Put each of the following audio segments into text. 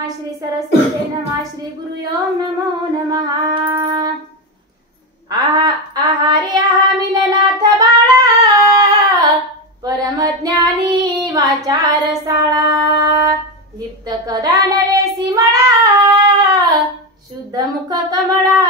नमः श्री सरस्वती नमः श्री गुरुयो नमो नमः। आहारे आमिननाथ बाळा परमज्ञानी वाचार साळा लिप्त कदा नवे सिमळा शुद्ध मुख कमळा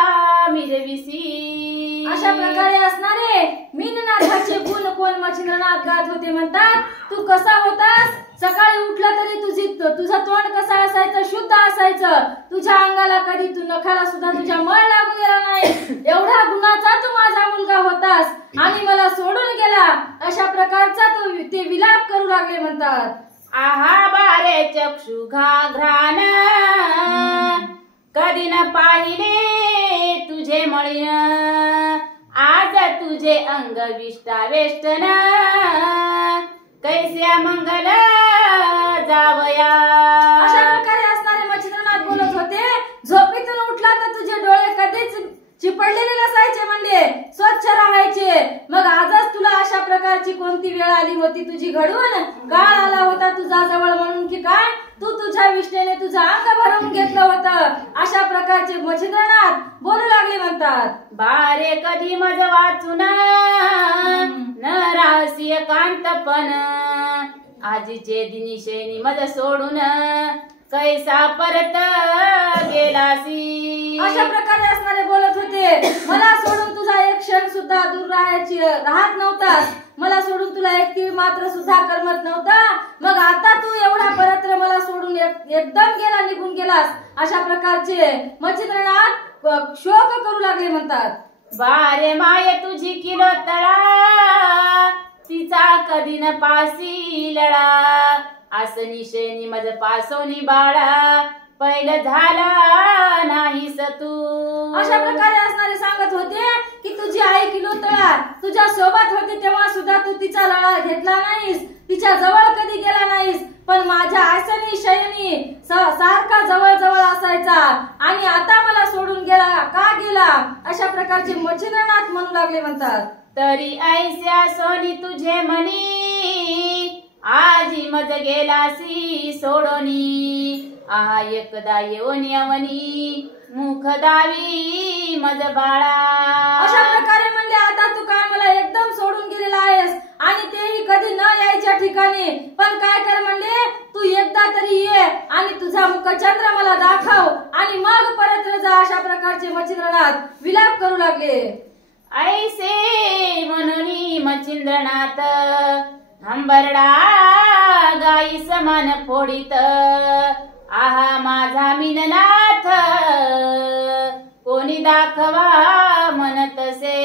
मिरविसी। अशा प्रकारे असणारे मीननाथाचे गुण कोण मच्छिंद्रनाथ गात होते म्हणतात। तू कसा होतास? सकाळी उठला तरी तुझं तोंड कसं असायचं? शुद्ध असायचं। तुझ्या अंगाला कधी तू नखाला सुद्धा तुझ्या मळ लागू दिला नाही। एवढा गुणाचा तू माझा मुलगा होतास आणि मला सोडून गेला। अशा प्रकारचा तू ते विलाप करू लागले म्हणतात। आहा बारे चक्षु घाघ्रान कधी न पाहिले तुझे मळीन आज तुझे अंग विष्टावेष्टन कैस्या मंगल जावया। अशा प्रकारे असणारे मच्छिंद्रनाथ बोलत होते। झोपेतून उठला तर तुझे डोळे कधीच चिपडलेले नसायचे, म्हणजे स्वच्छ राहायचे। मग आजच तुला अशा प्रकारची कोणती वेळ आली होती तुझी घडून? काळ आला होता तुझा जवळ म्हणून की काय तू तुझ्या विष्णेने तुझं अंग भरून घेतलं होतं। अशा प्रकारचे मच्छिंद्रनाथ बोलू लागले म्हणतात। बारे कधी मज वाचून न राहसी एकांतपण आजीचे दिनिशेनी मज सोडून कैसा परत गेलासी। अशा प्रकारे असणारे बोलत होते। मला सोडून तुझा एक क्षण सुद्धा दूर राहत नव्हता। मला सोडून तुला एक तीळ मात्र सुद्धा करमत नव्हता। मग आता तू एवढा परत्र मला सोडून एकदम निघून गेलास। अशा प्रकारचे मच्छिंद्रनाथ शोक करू लागले म्हणतात। बारे माय तुझी किलो तळा तिचा कधी न पासी लळा आसनी शेनी मज पासोनी बाळा पहिलं झाला नाहीस तू। अशा प्रकारे असणारे सांगत होते की तुझी आई किलोतळा तुझ्या सोबत होती तेव्हा सुद्धा तू तिचा लळा घेतला नाहीस, तिच्या जवळ कधी गेला नाहीस। पण माझ्या आसनी शयनी सारखा जवळ जवळ असायचा आणि आता मला सोडून का गेला? अशा प्रकारचे मच्छिंद्रनाथ म्हणू लागले म्हणतात। तरी ऐस्या सोनी तुझे मनी आजी मज गेलासी सोडोनी आहा एकदा येऊन यवनी मुख दावी मज बाळा। अशा प्रकारे म्हणले आता तू काय मला एकदम सोडून गेलेला आहेस आणि तेही कधी न यायच्या ठिकाणी। पण काय कर म्हणले तू एकदा तरी ये आणि तुझा मुखचंद्र मला दाखव आणि मग परत जा। अशा प्रकारचे मच्छिंद्रनाथ विलाप करू लागले। ऐसे म्हणून मच्छिंद्रनाथ हंबरडा गाई समान फोडीत आहा माझा मीननाथ कोणी दाखवा म्हणतसे।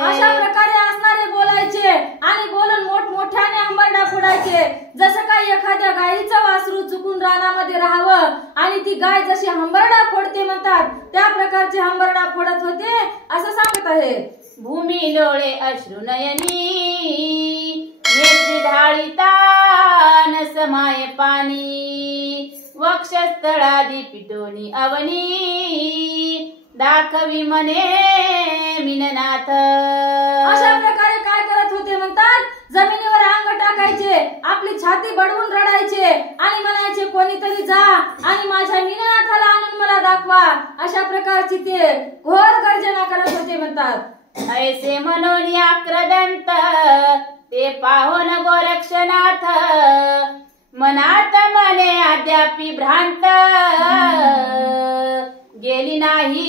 अशा प्रकारे असणारे बोलायचे आणि बोलून मोठमोठ्याने हंबरडा फोडायचे। जसं काही एखाद्या गायीचं वासरू चुकून रानामध्ये राहावं आणि ती गाय जशी हंबरडा फोडते म्हणतात त्या प्रकारचे हंबरडा फोडत होते असं सांगत आहे। भूमी लोळे अश्रुनयनी नेत्री ढाळीता न समाय पाणी वक्षस्थळादी पिटोनी अवनी दाखवी मने मीननाथ। अशा प्रकारे काय करत होते म्हणतात जमिनीवर अंग टाकायचे, आपली छाती बडवून रडायचे आणि म्हणायचे कोणीतरी जा आणि माझ्या मीननाथाला आणून मला दाखवा। अशा प्रकारची ते घोर गर्जना करत होते म्हणतात। ऐसे म्हणून आक्रदंत ते पाहून गोरक्षनाथ मनात मने अद्यापी भ्रांत गेली नाही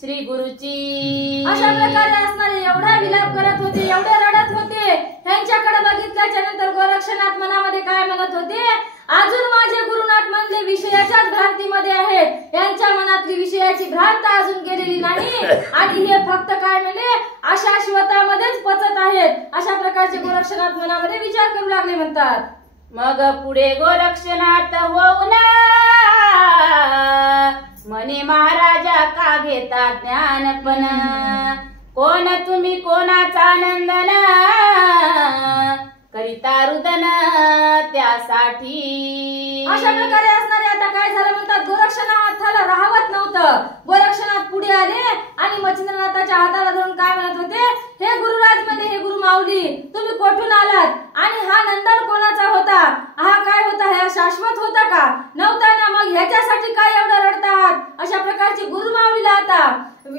श्री गुरुची। अशा प्रकारे असणारे एवढा विलाप करत होते, एवढे रडत होते। त्यांच्याकडे बघितल्याच्या नंतर गोरक्षनाथ मनामध्ये काय म्हणत होते? अजून माझे गुरुनाथ म्हणले विषयाच्याच भ्रांतीमध्ये आहेत, यांच्या मनातली विषयाची भ्रांत अजून गेलेली नाही आणि हे फक्त काय म्हणले अशा शाश्वतामध्येच पचत आहेत। अशा प्रकारचे गोरक्षनाथ मनामध्ये विचार करू लागले म्हणतात। मग पुढे गोरक्षनाथ होऊन म्हणे महाराजा का घेता ज्ञानपण कोण तुम्ही कोणाचा आनंदन करिता रुदन त्यासाठी। अशा प्रकारे असणारे आता काय झालं म्हणतात गोरक्षनाथाला राहवत नव्हतं। गोरक्षनाथ पुढे आले आणि मच्छिंद्रनाथाच्या हाताला धरून काय म्हणत होते? हे गुरुराज म्हणजे हे गुरु माऊली तुम्ही कोठून आलात आणि हा नंदन कोणाचा होता? हा काय होता? हा शाश्वत होता का? नव्हता ना। मग मग ह्याच्यासाठी काय एवढं रडतात? अशा प्रकारचे गुरुमाऊलीला आता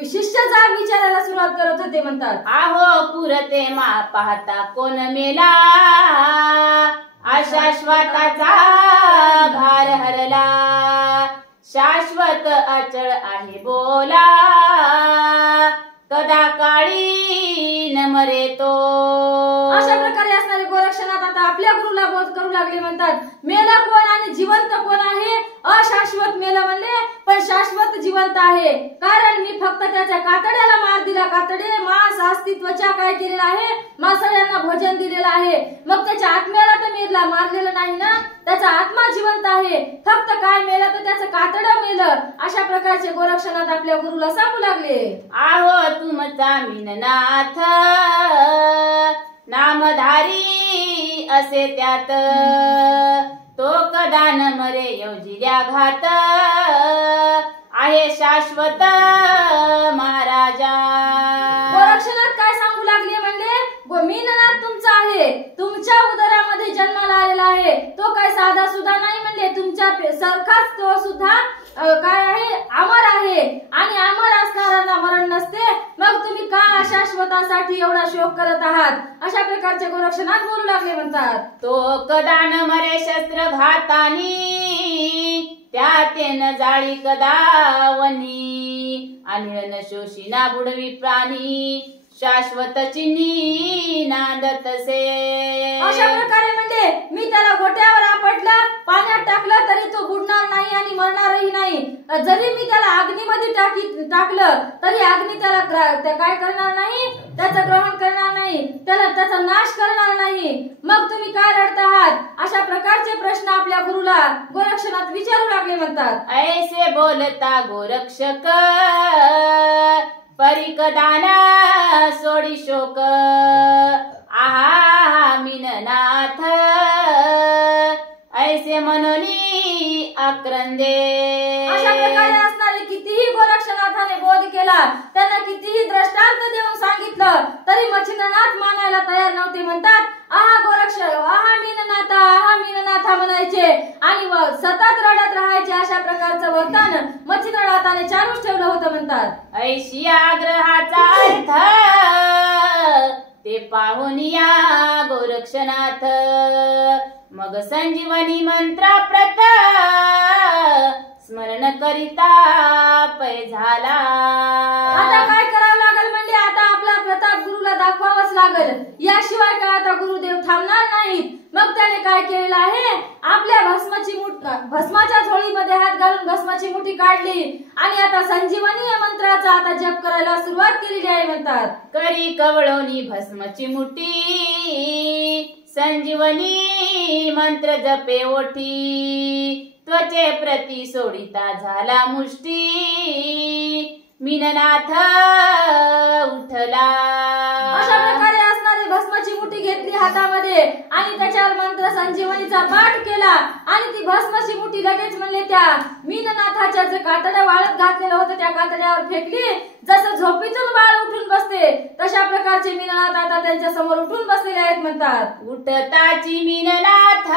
शिष्य जाग विचारायला सुरुवात करत होते. म्हणतात, आहो पुरते मा पाहता कोण मेला, अशाश्वताचा भार हरला, शाश्वत अचळ आहे बोला, कदा काळी न मरे तो. अशा प्रकारे असणारे गोरक्षनाथ आता आपल्या गुरुला बोध करू लागले. म्हणतात, मेला कोण आणि जिवंत कोण आहे? अशाश्वत मेला म्हणले, पण शाश्वत जिवंत आहे. कारण मी फक्त त्याच्या कातड्याला मार दिला. कातडे मांस अस्तित्वाच्या काय केलेलं आहे? माणसांना भोजन दिलेलं आहे. मग त्याच्या आत्म्याला तर मारलेलं नाही ना, त्याचा आत्मा जिवंत आहे. फक्त काय मेला तर त्याचं कातडं मेलं. अशा प्रकारचे गोरक्षनाथ आपल्या गुरुला सांगू लागले. आहो तुमचा मीननाथ नामधारी असे त्यात, तो कदा न मरे योजिल्या घात, आहे शाश्वत महाराजा. गोरक्षनाथ काय सांगू लागले? म्हणले, मीननाथ तुमचा आहे, तुमच्या उदरामध्ये जन्माला आलेला आहे. तो काय साधा सुद्धा नाही. म्हणले, तुमच्या सारखाच तो सुद्धा काय आहे? अमर आहे. आणि अमर असणाऱ्यांना मरण नसते. मग तुम्ही का अशाश्वतासाठी एवढा शोक करत आहात? अशा प्रकारचे गोरक्षनाथ बोलू लागले. म्हणतात, तो कदा न मरे शस्त्र घातानी, त्यातेन जाळी कदा वनी, अनिळन शोषिना बुडवी प्राणी, शाश्वत चिन्ही नांदतसे. अशा प्रकारे म्हणजे मी त्याला गोट्यावर आपटलं, पाण्यात टाकलं तरी तो बुडणार नाही आणि मरणारही नाही. जरी मी त्याला अग्नीमध्ये टाकलं तरी अग्नी त्याला काय करणार नाही? त्याचं ग्रहण करणार नाही, त्याचा नाश करणार नाही. मग तुम्ही काय रडत आहात? अशा प्रकारचे प्रश्न आपल्या गुरुला गोरक्षनाथ विचारू लागले. म्हणतात, ऐसे बोलता गोरक्षक, परिकदाना सोडी शोक, आहा मीननाथ ऐसे मनोनी आक्रंदे. अशा प्रकारे असणारे कितीही गोरक्षनाथाने बोध केला, त्यांना कितीही दृष्टांत देऊन सांगितलं तरी मच्छिंद्रनाथ मानायला तयार नव्हते. म्हणतात, आहा गोरक्ष, आहा मीननाथा म्हणायचे आणि सतत रडत राहायचे. अशा प्रकारचं वर्तन मच्छिंद्रनाथाने चालूच ठेवलं होतं. म्हणतात, ऐशी आग्रहाचा अर्थ ते पाहुनिया गोरक्षनाथ, मग संजीवनी मंत्रा प्रत स्मरण करिता पै झाला. आता काय करावं लागेल? म्हणजे आता आपला प्रताप गुरुला दाखवावाच लागेल. याशिवाय काय आता गुरुदेव थांबणार नाहीत. मग त्याने काय केलेलं आहे? आपल्या भस्माच्या झोळीमध्ये हात घालून भस्माची मुठी काढली आणि आता संजीवनी या मंत्राचा आता जप करायला सुरुवात केलेली आहे. म्हणतात, करी कवळोनी भस्मची मुठी, संजीवनी मंत्र जपे ओठी, त्वचे प्रती सोडिता झाला मुष्टी, मीननाथ उठला. अशा प्रकारे असणारे भस्माची मुठी घेतली हातामध्ये आणि त्याच्यावर मंत्र संजीवनीचा पाठ केला आणि ती भस्माची मुठी लगेच म्हणले त्या मीननाथाच्या जे कातड्या वाळत घातलेलं होतं त्या कातड्यावर फेकली. जसं झोपेतून बाळ उठून बसते तशा प्रकारचे मीननाथ आता त्यांच्या समोर उठून बसलेले आहेत. म्हणतात, उठताची मीननाथ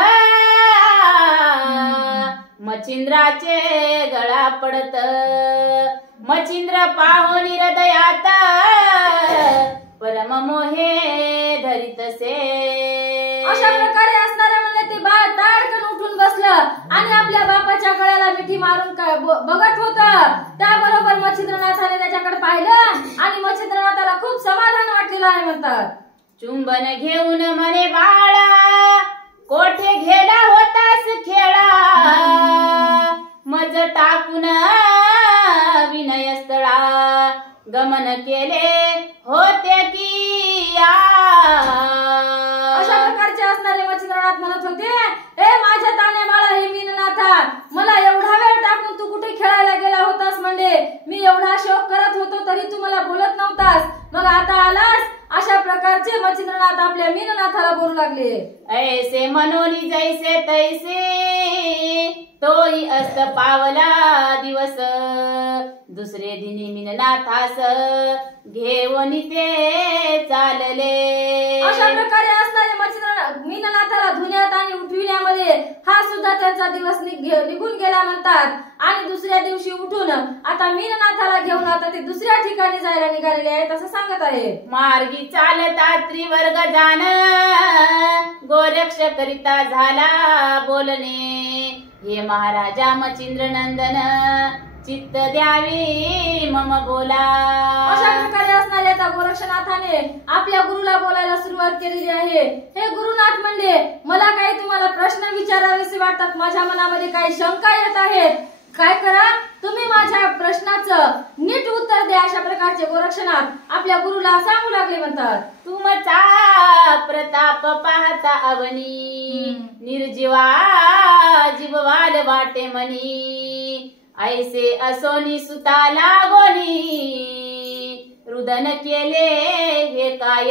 मच्छिंद्राचे गळा पडत, मच्छिंद्र पाहून हृदयात परम मोहे धरितसे. अशा प्रकारे असणारे म्हणले ते बाळ ताडकन उठून बसलं आणि आपल्या बापाच्या गळ्याला मिठी मारून बघत होतं. त्याबरोबर मच्छिंद्रनाथाने त्याच्याकडे पाहिलं आणि मच्छिंद्रनाथाला खूप समाधान वाटलेलं आहे. म्हणतात, चुंबन घेऊन म्हणे बाळा, कोठे गेला होतास खेळा, मज टाकून विनयस्थळा, गमन केले होते की या. अशा प्रकारचे असणारे मच्छिंद्रनाथ म्हणत होते, ए माझ्या तान्या बाळा, हे मीननाथा, मला एवढा वेळ टाकून तू कुठे खेळायला गेला होतास? म्हणजे मी एवढा शोक करत होतो तरी तू मला बोलत नव्हतास, मग आता आलास. अशा प्रकारचे मच्छिंद्रनाथ आपल्या मीननाथाला बोलू लागले. ऐसे मनोनी जैसे तैसे, तोही अस्त पावला दिवस, दुसरे दिनी मीननाथास घेऊन ते चालले. अशा प्रकारे असणारे मीननाथाला धुण्यात आणि उठविण्यामध्ये हा सुद्धा त्यांचा दिवस निघून गेला म्हणतात. आणि दुसऱ्या दिवशी उठून आता मीननाथाला घेऊन आता ते दुसऱ्या ठिकाणी जायला निघालेले आहेत असं सांगत आहे. मार्गी चालता त्रिवर्ग जाण, गोरक्ष करिता झाला बोलणे. हे महाराजा मचिंद्र नंदन, चित्त द्यावी मम बोला. अशा प्रकारे असणारे आता गोरक्षनाथाने आपल्या गुरुला बोलायला सुरुवात केलेली आहे. हे गुरुनाथ म्हणले, मला काही तुम्हाला प्रश्न विचारावेसे वाटतात, माझ्या मनामध्ये काही शंका येत आहेत. काय करा, तुम्ही माझ्या प्रश्नाचं नीट उत्तर द्या. अशा प्रकारचे गोरक्षनाथ आपल्या गुरुला सांगू लागले म्हणतात. तुमचा प्रताप पाहता अवनी, निर्जीवा जीववाल वाटे मनी. ऐसे असोनी सुता लागोनी, रुदन केले हे काय.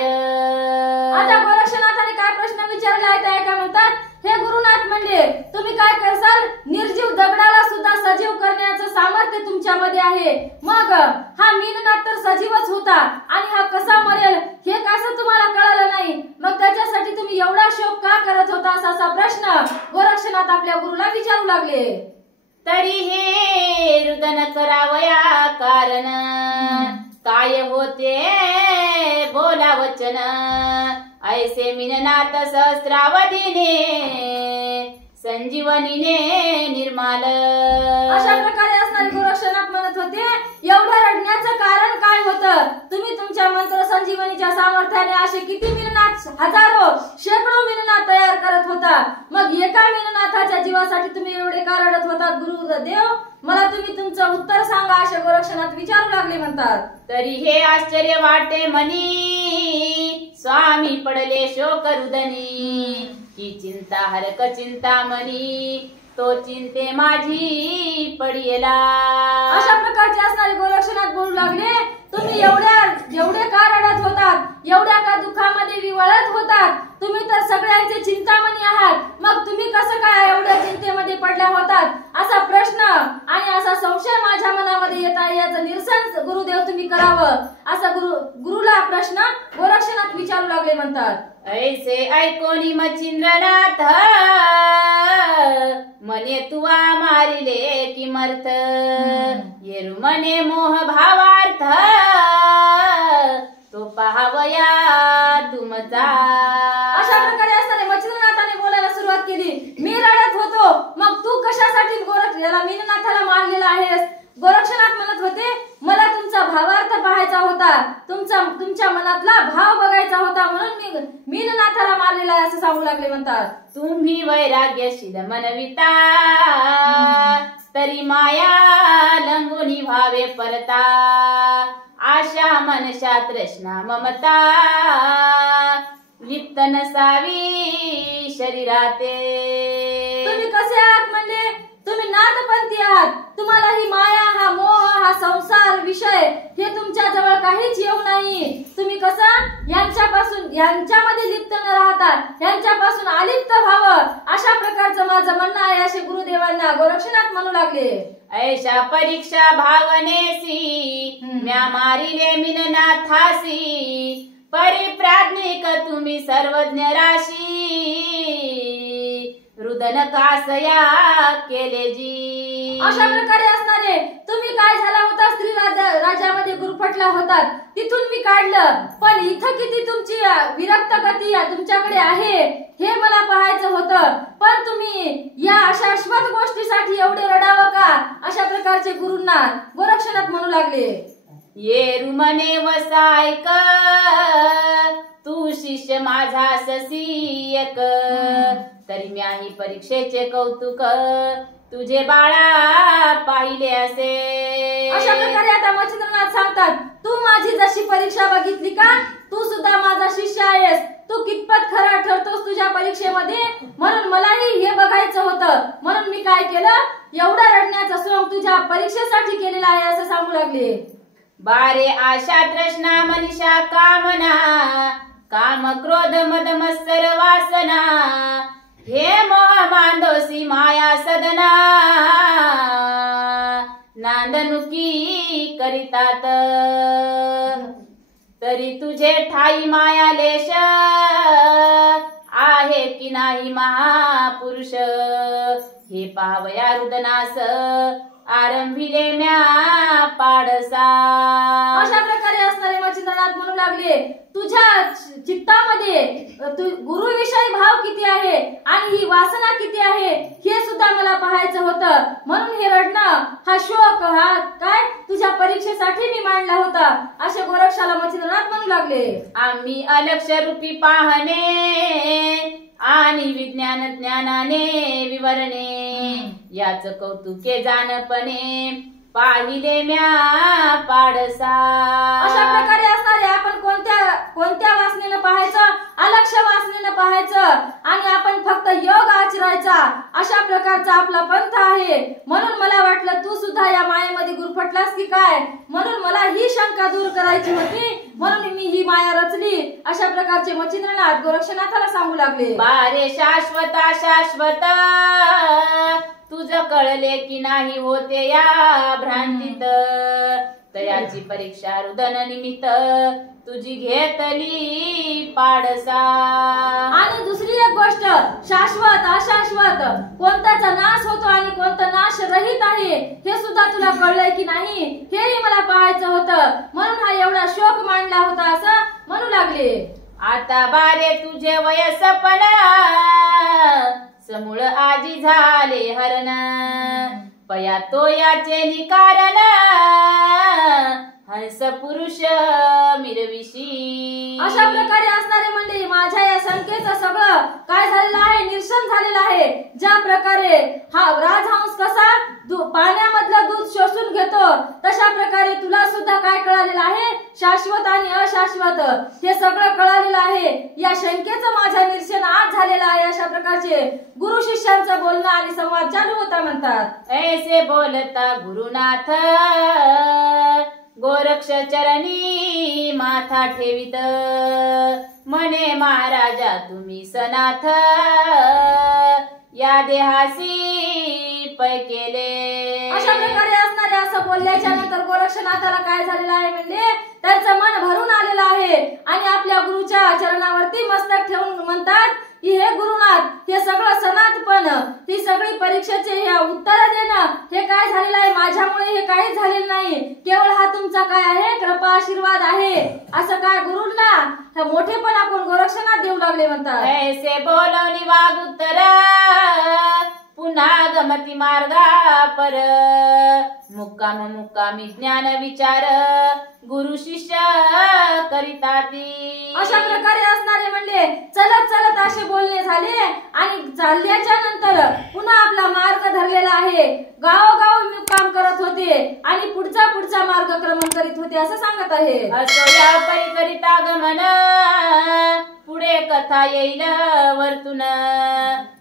आता गोरक्षनाथाने काय प्रश्न विचारला आहे काय म्हणतात. हे गुरुनाथ म्हणले, तुम्ही काय करसाल, निर्जीव दगडाला सुद्धा सजीव करण्याचं सामर्थ्य तुमच्यामध्ये आहे. मग हा मीननाथ तर सजीवच होता आणि हा कसा मरेल हे कसं तुम्हाला कळलं नाही. मग त्याच्यासाठी तुम्ही एवढा शोक का करत होता असा प्रश्न गोरक्षनाथ आपल्या गुरुला विचारू लागले. तरी हे रुदन करावया कारण, काय होते बोला वचन. ऐसे मीननाथ सहस्रावधीने, संजीवनीने निर्माल. अशा प्रकारे असणारे गोरक्षनाथ म्हणत होते, एवढं रडण्याचं कारण काय होतं. तुम्ही तुमच्या मंत्र संजीवनीच्या सामर्थ्याने असे किती मीननाथ, हजारो शेकडो मीननाथ तयार करत होता. मग एका मीननाथाच्या जीवासाठी तुम्ही एवढे का रडत होतात गुरुदेव, मला तुम्ही तुमचं उत्तर सांगा असे गोरक्षनाथ विचारू लागले म्हणतात. तरी हे आश्चर्य वाटे मनी, स्वामी पडले शोक रुदनी. की चिंता हरक चिंतामणी, तो चिंते माझी पडियला. अशा प्रकारचे असणारे गोरक्षनाथ बोलू लागले, तुम्ही एवढे का रडत होतात, एवढ्या का दुःखामध्ये विवळत होतात. तुम्ही तर सगळ्यांचे चिंतामणी आहात, मग तुम्ही कसं काय एवढ्या चिंतेमध्ये पडल्या होतात असा प्रश्न आणि असा संशय माझ्या मनामध्ये येत आहे. याचं निरसन गुरुदेव तुम्ही करावं असा गुरुला प्रश्न गोरक्षनाथ विचारू लागले म्हणतात. ऐसे ऐकोनी मचिंद्रनाथ, मने तुवा मारिले किमर्थ. येरु मने मोह भावार्थ, तो पाहावया तुमचा. अशा प्रकारे असताना मचिंद्रनाथाने बोलायला सुरुवात केली. मी रडत होतो, मग तू कशासाठी मीननाथाला मारलेला आहेस. गोरक्षनाथ म्हणत होते, मला तुमचा भावार्थ पाहायचा होता, तुमच्या मनातला भाव बघायचा होता, म्हणून मी मीननाथाला मारलेला आहे असं सांगू लागले म्हणतात. तुम्ही वैराग्यशील मनविता, तरी माया लंगुनी भावे परता. आशा मनशा तृष्णा ममता, लिप्त नसावी शरीराते. तुम्ही कसे आहात म्हणले, तुम्ही नाथपंथी आहात. तुम्हाला ही माया, हा मोह, हा संसार विषय हे तुमच्या जवळ काहीच येऊ नाही. तुम्ही कसं यांच्यामध्ये लिप्त न राहता यांच्यापासून अलिप्त व्हावं अशा प्रकारचं माझं म्हणणं आहे असे गुरुदेवांना गोरक्षनाथ म्हणू लागले. ऐशा परीक्षा भावनेसी, म्या मारिले मीननाथासी. परिप्राज्ञिक तुम्ही सर्वज्ञ राशी, रुदन कासया केले जी. अशा प्रकारे असणारे तुम्ही काय झाला होता, स्त्री राज्यामध्ये गुरफटला होतात, तिथून मी काढलं. पण इथं किती तुमची विरक्त गती तुमच्याकडे आहे हे मला पाहायचं होतं. पण तुम्ही या अशाश्वत गोष्टीसाठी एवढे रडावं का अशा प्रकारचे गुरुंना गोरक्षनाथ म्हणू लागले. ये रुमने वसायक, तू शिष्य माझा ससियक. तरी म्याही परीक्षेचे कौतुक, तुझे बाळा पाहिले असे. अशा प्रकारे आता मच्छिंद्रनाथ सांगतात, तू माझी जशी परीक्षा बघितली का, तू सुद्धा माझा शिष्य आहेस. तू कितपत खरा ठरतोस तुझ्या परीक्षेमध्ये, म्हणून मलाही हे बघायचं होतं. म्हणून मी काय केलं, एवढा रडण्याचा सोंग तुझ्या परीक्षेसाठी केलेला आहे असं सांगू लागले. बारे आशा तृष्णा मनीषा कामना, काम क्रोध मद मत्सर वासना. हे मोह मांडोसी माया सदना, नांदनुकी करितात. तरी तुझे ठाई माया लेश, आहे की नाही महापुरुष हे पाहवया रुदनास आरंभिले म्या पाडसा. अशा प्रकारे असणारे मच्छिंद्रनाथ म्हणू लागले तुझ्या चित्तामध्ये गुरुविषयी भाव किती आहे आणि ही वासना किती आहे हे सुद्धा मला पाहायचं होतं. म्हणून हे रडणं हा शोक हा काय तुझ्या परीक्षेसाठी मी मांडला होता असे गोरक्षाला मच्छिंद्रनाथ म्हणू लागले. आम्ही अलक्ष रूपी पाहणे आणि विज्ञान ज्ञानाने विवरणे याच कौतुके जाणपणे पाहिले म्या पाडसा. अशा प्रकारे असणारे आपण कोणत्या वासनेनं पाहायचं अलक्ष वासनेनं पाहायचं आणि आपण फक्त योग आचरायचा अशा प्रकारचा आपला पंथ आहे. म्हणून मला वाटलं तू सुद्धा या मायेमध्ये गुरफटलास की काय म्हणून मला ही शंका दूर करायची होती म्हणून मी ही माया रचली अशा प्रकारचे मच्छिंद्रनाथ गोरक्षनाथाला सांगू लागले. बारे शाश्वता शाश्वत तुझ कळले की नाही होते या भ्रांतीत तयाची परीक्षा रुदन निमित्त तुझी घेतली पाडसा. आणि दुसरी एक गोष्ट शाश्वत अशाश्वत कोणताचा नाश होतो आणि कोणता नाश रहित आहे हे सुद्धा तुला कळलंय की नाही हेही मला पाहायचं होतं म्हणून हा एवढा शोक मांडला होता असं म्हणू लागले. आता बारे तुझे वयसपण समूळ आजी झाले हरण पया तो याचे निकारण हंस पुरुष मिरविशी. अशा प्रकारे असणारे मंडळी माझ्या या शंकेचं सगळं काय झालेलं आहे निरसन झालेलं आहे. ज्या प्रकारे हा राजहंस कसा पाण्यामधलं दूध शोषून घेतो तशा प्रकारे तुला सुद्धा काय कळालेलं आहे शाश्वत आणि अशाश्वत हे सगळं कळालेलं आहे. या शंकेचं माझ्या निरसन आज झालेलं आहे. अशा प्रकारचे गुरु शिष्यांचं बोलणं आणि संवाद चालू होता म्हणतात. ऐसे बोलता गुरुनाथ गोरक्ष चरणी माथा ठेवित म्हणे महाराजा तुम्ही सनाथ या देहासी पै केले. अशा प्रकारे असणारे असं बोलल्याच्या नंतर गोरक्षनाथाला काय झालेलं आहे म्हणजे त्यांचं मन भरून आलेलं आहे आणि आपल्या गुरुच्या चरणावरती मस्तक ठेवून म्हणतात की हे गुरुनाथ हे सगळं सनातपण ती सगळी परीक्षेचे हे उत्तर देणं हे काय झालेलं आहे माझ्यामुळे हे काहीच झालेलं नाही केवळ हा तुमचा काय आहे कृपा आशीर्वाद आहे असं काय गुरुंना मोठेपण आपण गोरक्षनाथ देऊ लागले म्हणतात. ऐसे बोलवणी वाग उत्तर पुन्हा गमती मार्गा पर मुक्कामी ज्ञान विचार गुरु शिष्य करिता ती. अशा प्रकारे असणारे म्हणले चलत चलत असे बोलणे झाले आणि चालल्याच्या नंतर पुन्हा आपला मार्ग धरलेला आहे. गावोगाव मुक्काम करत होते आणि पुढचा मार्गक्रमण करीत होते असं सांगत आहे. असो या परिकरिता गमन पुढे कथा येईल वर्तुन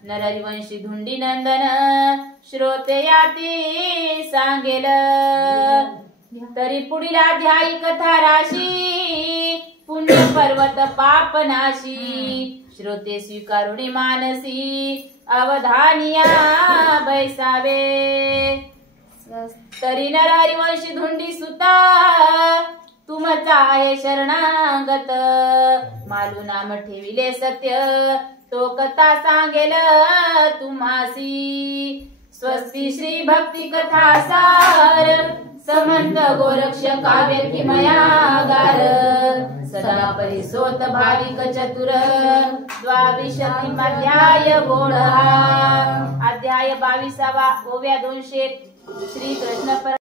नरहरिवंशी धुंडी नंदन श्रोते याती सांगेल तरी पुढील अध्यायी कथा राशी पुण्य पर्वत पाप नाशी श्रोते स्वीकारुणी मानसी अवधानिया बैसावे तरी नरहरिवंशी धुंडी सुता तुमचा आहे शरणागत मालू नाम ठेविले सत्य तो कथा सांगेल तुम्हासी स्वस्ती श्री भक्ती कथा सार समंत गोरक्ष काव्य किमयागार सदा परिसोत भाविक चतुर द्वाविशतिमध्याय गोड. अध्याय 22 ओव्या 200 श्री कृष्ण